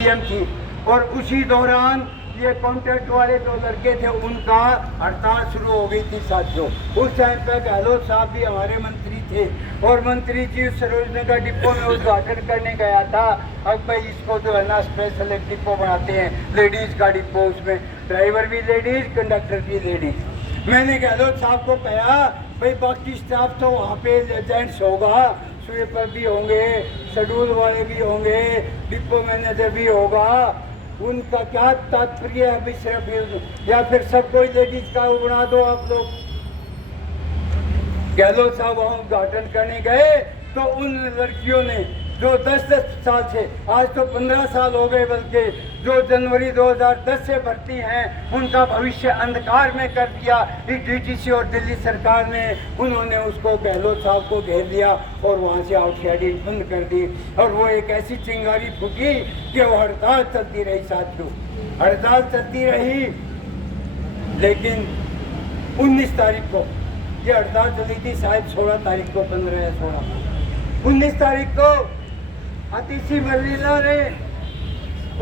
थी और उसी दौरान ये कॉन्ट्रैक्ट वाले जो लड़के थे उनका हड़ताल शुरू हो गई थी साथियों। उस टाइम पे गहलोत साहब भी हमारे मंत्री थे और मंत्री जी सरोजनगर डिपो में उद्घाटन करने गया था। अब भाई इसको जो है ना स्पेशल एक डिपो बनाते हैं, लेडीज का डिपो, उसमें ड्राइवर भी लेडीज, कंडक्टर भी लेडीज। मैंने गहलोत साहब को कहा भाई बाकी स्टाफ तो वहाँ पे जेंट्स होगा, स्वीपर भी होंगे, शेड्यूल वाले भी होंगे, डिपो मैनेजर भी होगा, उनका क्या तात्पर्य है अभी सिर्फ, या फिर सब कोई लेडीज का बना दो आप लोग। गहलोत साहब वहाँ उद्घाटन करने गए तो उन लड़कियों ने जो 10-10 साल से, आज तो 15 साल हो गए, बल्कि जो जनवरी 2010 से भर्ती हैं उनका भविष्य अंधकार में कर दिया इस डीटीसी और दिल्ली सरकार ने। उन्होंने उसको गहलोत साहब को घेर लिया और वहाँ से आउटसाइडिंग बंद कर दी और वो एक ऐसी चिंगारी फूटी कि वो हड़ताल चलती रही साथियों, हड़ताल चलती रही। लेकिन 19 तारीख को ये हड़ताल चली थी, शायद 16 तारीख को, 15 या 16, 19 तारीख को आतिशी मर्जिला ने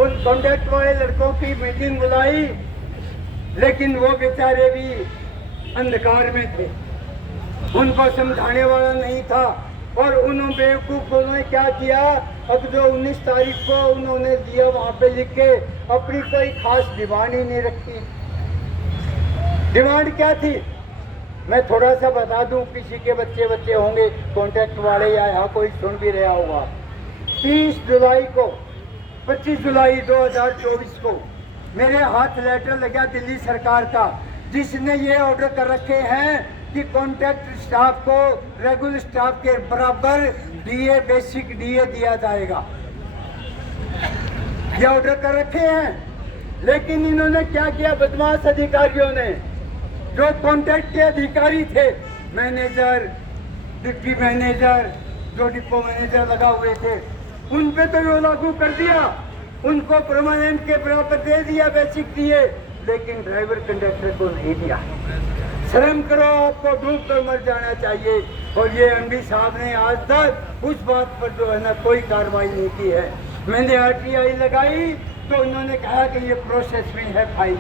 उन कॉन्ट्रैक्ट वाले लड़कों की मीटिंग बुलाई, लेकिन वो बेचारे भी अंधकार में थे, उनको समझाने वाला नहीं था। और उन्होंने बेवकूफ़ों ने क्या किया, अब जो 19 तारीख को उन्होंने दिया वहाँ पे लिख के अपनी कोई खास डिमांड ही नहीं रखी। डिमांड क्या थी मैं थोड़ा सा बता दूं, किसी के बच्चे होंगे कॉन्ट्रैक्ट वाले या यहाँ कोई सुन भी रहा होगा। 25 जुलाई 2024 को मेरे हाथ लेटर लगा दिल्ली सरकार का, जिसने ये ऑर्डर कर रखे हैं कि कॉन्ट्रैक्ट स्टाफ को रेगुलर स्टाफ के बराबर डीए, बेसिक डीए दिया जाएगा। ये ऑर्डर कर रखे हैं, लेकिन इन्होंने क्या किया, बदमाश अधिकारियों ने, जो कॉन्ट्रैक्ट के अधिकारी थे, मैनेजर, डिप्टी मैनेजर, जो डिपो मैनेजर लगा हुए थे, उन पे तो वो लागू कर दिया, उनको परमानेंट के बराबर दे दिया, बेसिक दिए, लेकिन ड्राइवर कंडक्टर को नहीं दिया। शर्म करो, आपको डूब कर मर जाना चाहिए। और ये एमडी साहब ने आज तक उस बात पर जो है ना कोई कार्रवाई नहीं की है। मैंने आरटीआई लगाई तो उन्होंने कहा कि ये प्रोसेस में है, फाइल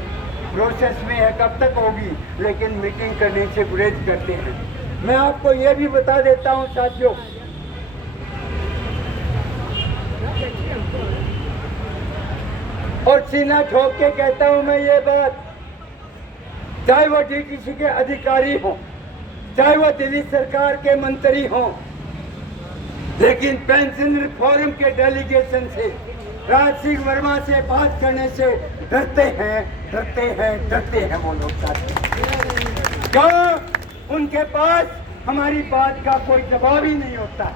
प्रोसेस में है, कब तक होगी, लेकिन मीटिंग करने से गुरेज करते हैं। मैं आपको ये भी बता देता हूँ साथियों, और सीना ठोक के कहता हूँ मैं ये बात, चाहे वो डीटीसी के अधिकारी हों, चाहे वो दिल्ली सरकार के मंत्री हों, लेकिन पेंशन रिफॉर्म के डेलीगेशन से, राज सिंह वर्मा से बात करने से डरते हैं वो लोग साथी। क्यों? उनके पास हमारी बात का कोई जवाब ही नहीं होता,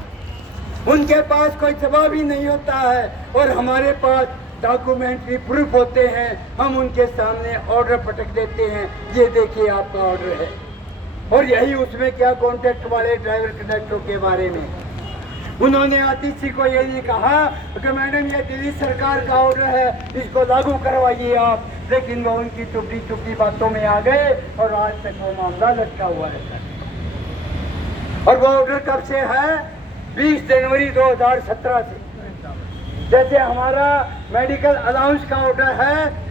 उनके पास कोई जवाब ही नहीं होता है, और हमारे पास डॉक्यूमेंट्री प्रूफ होते हैं। हम उनके सामने ऑर्डर पटक देते हैं, ये देखिए आपका ऑर्डर है। और यही उसमें क्या, कॉन्ट्रैक्ट वाले ड्राइवर कंडक्टरों के बारे में उन्होंने आतिशी को ये नहीं कहा कि मैडम ये दिल्ली सरकार का ऑर्डर है, इसको लागू करवाइए आप, लेकिन वो उनकी चुपड़ी बातों में आ गए और आज तक वो मामला लटका हुआ रहता है। और वो ऑर्डर कब से है? 20 जनवरी 2017 से। जैसे हमारा मेडिकल अलाउंस का ऑर्डर है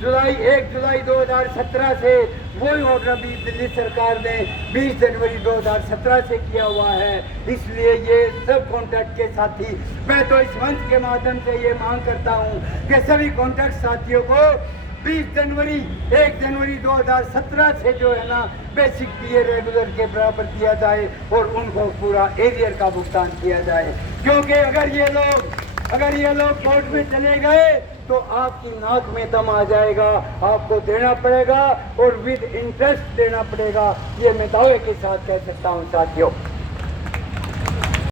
1 जुलाई 2017 से, वही ऑर्डर भी दिल्ली सरकार ने 20 जनवरी 2017 से किया हुआ है। इसलिए ये सब कॉन्ट्रैक्ट के साथी, मैं तो इस मंच के माध्यम से ये मांग करता हूँ कि सभी कॉन्ट्रैक्ट साथियों को 1 जनवरी 2017 से जो है ना बेसिक डीए रेगुलर के बराबर किया जाए और उनको पूरा एरियर का भुगतान किया जाए। क्योंकि अगर ये लोग कोर्ट में चले गए तो आपकी नाक में दम आ जाएगा, आपको देना पड़ेगा और विद इंटरेस्ट देना पड़ेगा। ये मैं दावे के साथ कह सकता हूँ साथियों।